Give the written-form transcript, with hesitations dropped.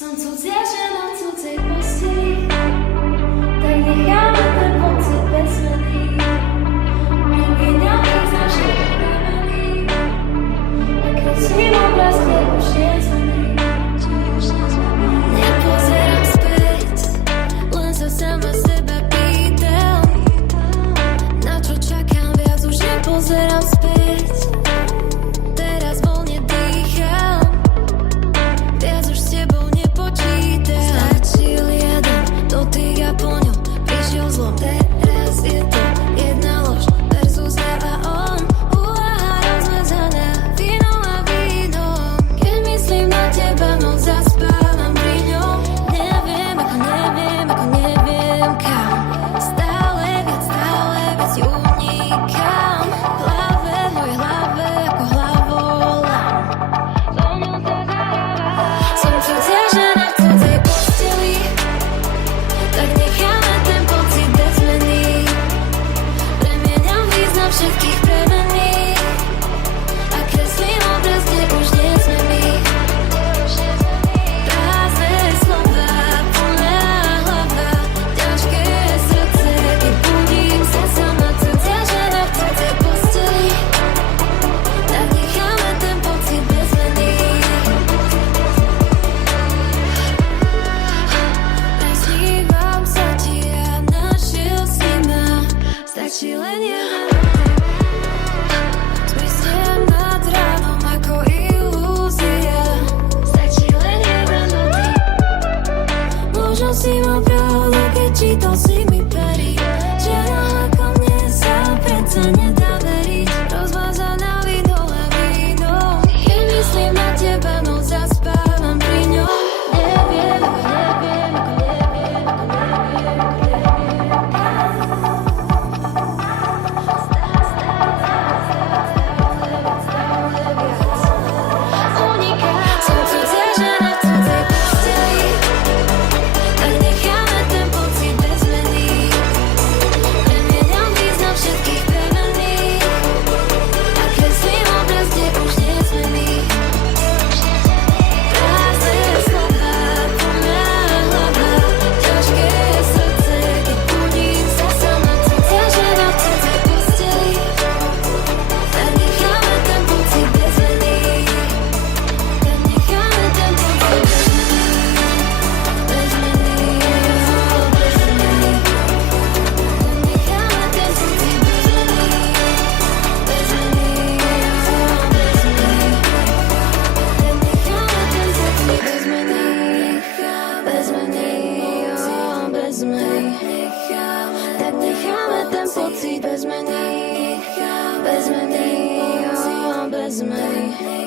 Som cudzia žena v cudzej posteli, tak necháme ten pocit bez zmeny. Vymieniam ich z našich premení a kreslím obraz, kde už nie sme my. Nepozerám späť, len sa sama seba pýtam, na čo čakám, viac už nepozerám späť. Teraz voľne dýcham, viac už s tebou nepočítam. Stačil jeden dotyk a po ňom prišiel zlom. Teraz je to jedna lož versus ja a on. Rozmezaná vínom a vínom. Keď myslím na teba, noc zaspávam pri ňom. Neviem kam. Stále viac ti unikám. V hlave, mojej hlave, ako hlavolám. Som cudzia žena v cudzej posteli, tak necháme ten pocit bez zmeny. Premieňam význam všetkých premených a kreslím obraz, kde už nie sme my. Prázdne slova, plná hlava, ťažké srdce, keď budím sa sama. Cudzia žena v cudzej posteli, tak necháme ten pocit bez zmeny. Nasnívam sa ti a našiel si ma. Stačí len jeden zmiznem nad ránom ako ilúzia. Stačí len jeden dotyk. Možno si mal pravdu, keď čítal si mi pery, že ako mne sa predsa nedá veriť. Rozmazaná vidou a vidou. Keď myslím na teba, noc zaspávam pri ňom. Neviem. Som cudzia žena v cudzej posteli, tak necháme ten pocit bez zmeny. Premieňam význam všetkých premených a kreslím obraz, kde už nie sme my. Prázdne slova, plná hlava, ťažké srdce, keď budím sa sama. Cudzia žena v cudzej posteli, tak necháme ten pocit bez zmeny. Tak necháme ten pocit bez zmeny. Bez zmeny, bez zmeny. Tak necháme ten pocit bez zmeny. Bez zmeny, bez zmeny. Tak necháme ten pocit bez zmeny. Bez zmeny, bez zmeny. Tak necháme ten pocit bez zmeny. Bez zmeny, bez zmeny.